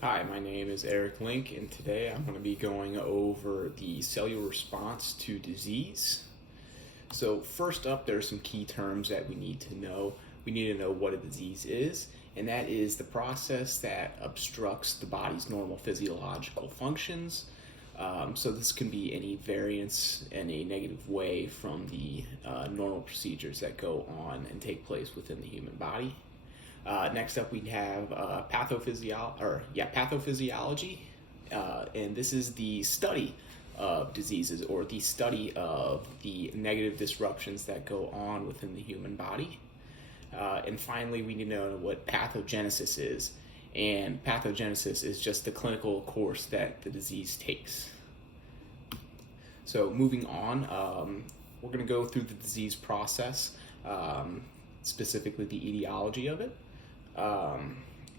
Hi, my name is Eric Link, and today I'm going to be going over the cellular response to disease. So, first up, there are some key terms that we need to know. We need to know what a disease is, and that is the process that obstructs the body's normal physiological functions. So, this can be any variance in a negative way from the normal procedures that go on and take place within the human body. Next up, we have pathophysiology, and this is the study of diseases or the study of the negative disruptions that go on within the human body. And finally, we need to know what pathogenesis is, and pathogenesis is just the clinical course that the disease takes. So, moving on, we're going to go through the disease process, specifically the etiology of it.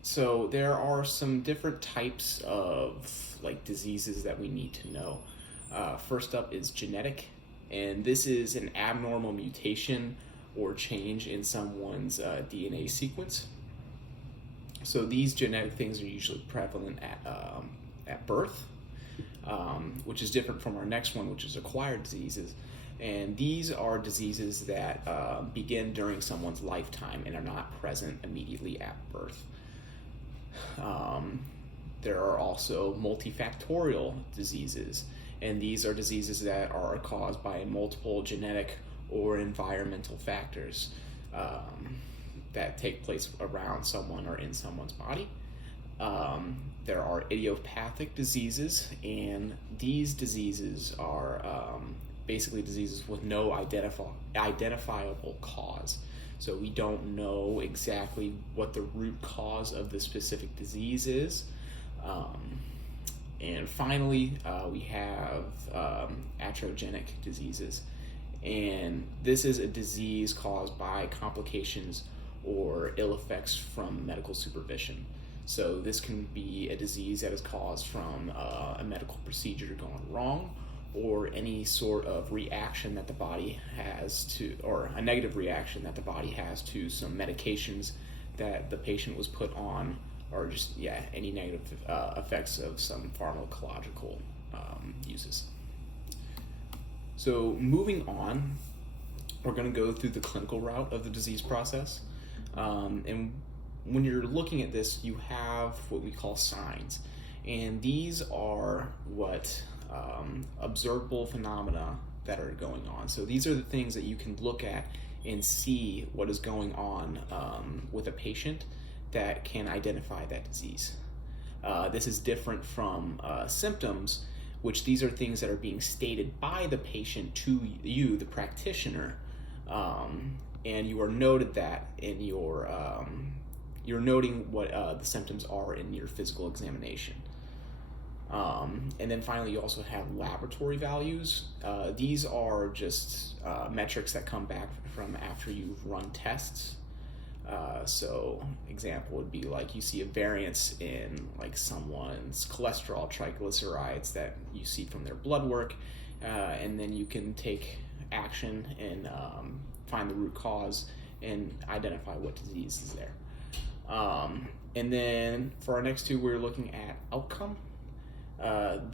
So there are some different types of diseases that we need to know. First up is genetic, and this is an abnormal mutation or change in someone's DNA sequence. So these genetic things are usually prevalent at birth, which is different from our next one, which is acquired diseases. And these are diseases that begin during someone's lifetime and are not present immediately at birth. There are also multifactorial diseases, and these are diseases that are caused by multiple genetic or environmental factors that take place around someone or in someone's body. There are idiopathic diseases, and these diseases are basically diseases with no identifiable cause. So we don't know exactly what the root cause of the specific disease is. And finally, we have iatrogenic diseases. And this is a disease caused by complications or ill effects from medical supervision. So this can be a disease that is caused from a medical procedure gone wrong, or any sort of reaction that the body has to, or a negative reaction that the body has to some medications that the patient was put on, or just, any negative effects of some pharmacological uses. So moving on, we're going to go through the clinical route of the disease process. And when you're looking at this, you have what we call signs. And these are what observable phenomena that are going on. So these are the things that you can look at and see what is going on with a patient that can identify that disease. This is different from symptoms, which these are things that are being stated by the patient to you, the practitioner, and you are noted that in your you're noting what the symptoms are in your physical examination. And then finally, you also have laboratory values. These are just metrics that come back from after you've run tests. So example would be like you see a variance in like someone's cholesterol, triglycerides that you see from their blood work, and then you can take action and find the root cause and identify what disease is there. And then for our next two, we're looking at outcome.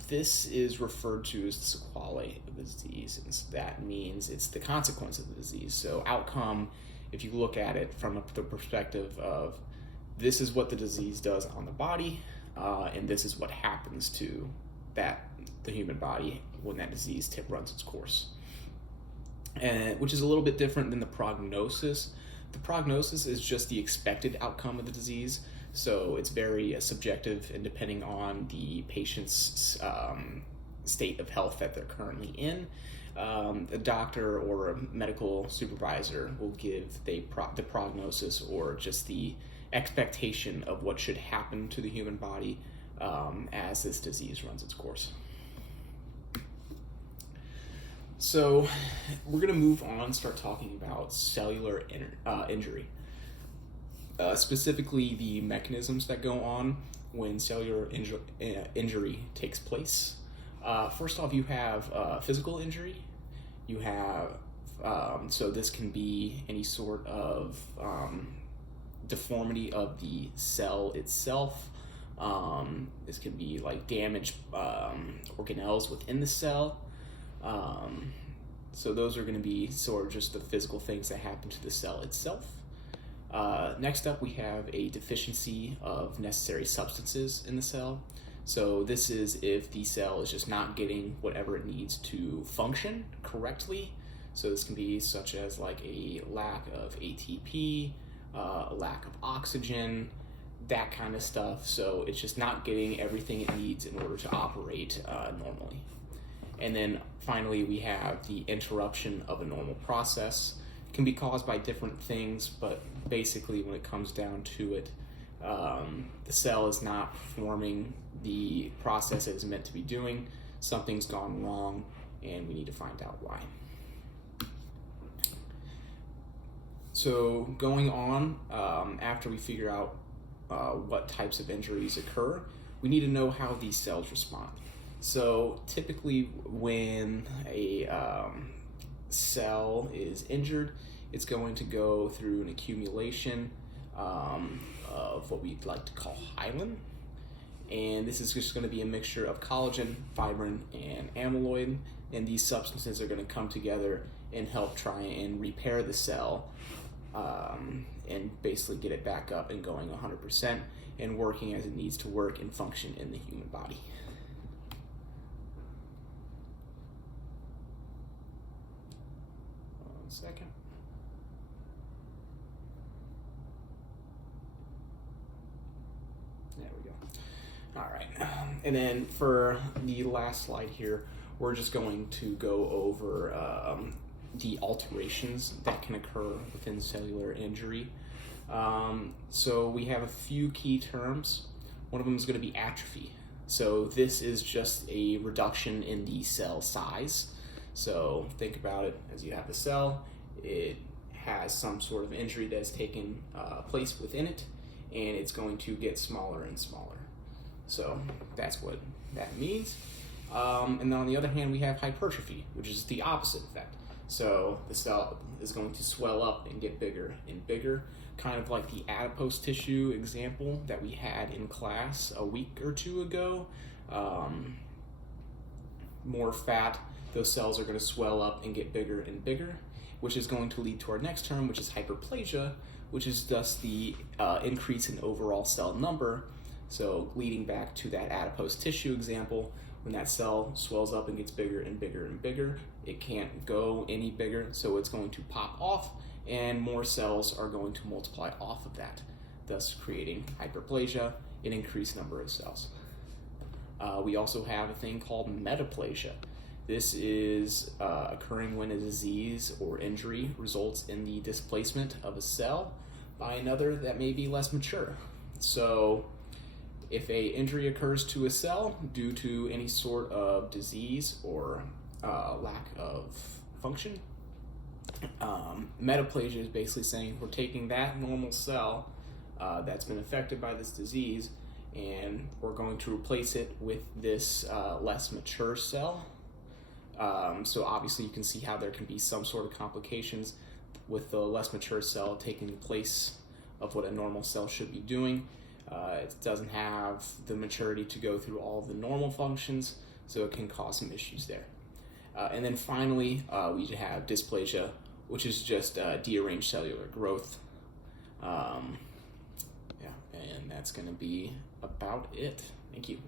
This is referred to as the sequelae of the disease, and that means it's the consequence of the disease. So outcome, if you look at it from the perspective of this is what the disease does on the body, and this is what happens to the human body when that disease runs its course, and which is a little bit different than the prognosis. The prognosis is just the expected outcome of the disease. So it's very subjective, and depending on the patient's state of health that they're currently in, a doctor or a medical supervisor will give the prognosis or just the expectation of what should happen to the human body as this disease runs its course. So we're going to move on and start talking about cellular injury. Specifically the mechanisms that go on when cellular injury takes place. First off, you have physical injury. You have, so this can be any sort of deformity of the cell itself, This can be like damaged organelles within the cell. So those are going to be sort of just the physical things that happen to the cell itself. Next up, we have a deficiency of necessary substances in the cell. So this is if the cell is just not getting whatever it needs to function correctly. So this can be such as like a lack of ATP, a lack of oxygen, that kind of stuff. So it's just not getting everything it needs in order to operate normally. And then finally, we have the interruption of a normal process. It can be caused by different things, but basically when it comes down to it, the cell is not performing the process it is meant to be doing. Something's gone wrong, and we need to find out why. So going on, after we figure out what types of injuries occur, we need to know how these cells respond. So typically when a cell is injured, it's going to go through an accumulation of what we'd like to call hyaline. And this is just going to be a mixture of collagen, fibrin, and amyloid. And these substances are going to come together and help try and repair the cell and basically get it back up and going 100% and working as it needs to work and function in the human body. One second. There we go. All right. And then for the last slide here, we're just going to go over the alterations that can occur within cellular injury. So we have a few key terms. One of them is going to be atrophy. So this is just a reduction in the cell size. So think about it as you have the cell, it has some sort of injury that has taken place within it, and it's going to get smaller and smaller. So that's what that means. And then on the other hand, we have hypertrophy, which is the opposite effect. So the cell is going to swell up and get bigger and bigger, kind of like the adipose tissue example that we had in class a week or two ago. More fat, those cells are going to swell up and get bigger and bigger, which is going to lead to our next term, which is hyperplasia, which is thus the increase in overall cell number. So leading back to that adipose tissue example, when that cell swells up and gets bigger and bigger and bigger, it can't go any bigger, so it's going to pop off, and more cells are going to multiply off of that, thus creating hyperplasia, an increased number of cells. We also have a thing called metaplasia. This is occurring when a disease or injury results in the displacement of a cell by another that may be less mature. So if a injury occurs to a cell due to any sort of disease or lack of function, metaplasia is basically saying we're taking that normal cell that's been affected by this disease and we're going to replace it with this less mature cell. So obviously you can see how there can be some sort of complications with the less mature cell taking the place of what a normal cell should be doing. It doesn't have the maturity to go through all of the normal functions, so it can cause some issues there. And then finally, we have dysplasia, which is just dearranged cellular growth. And that's going to be about it. Thank you.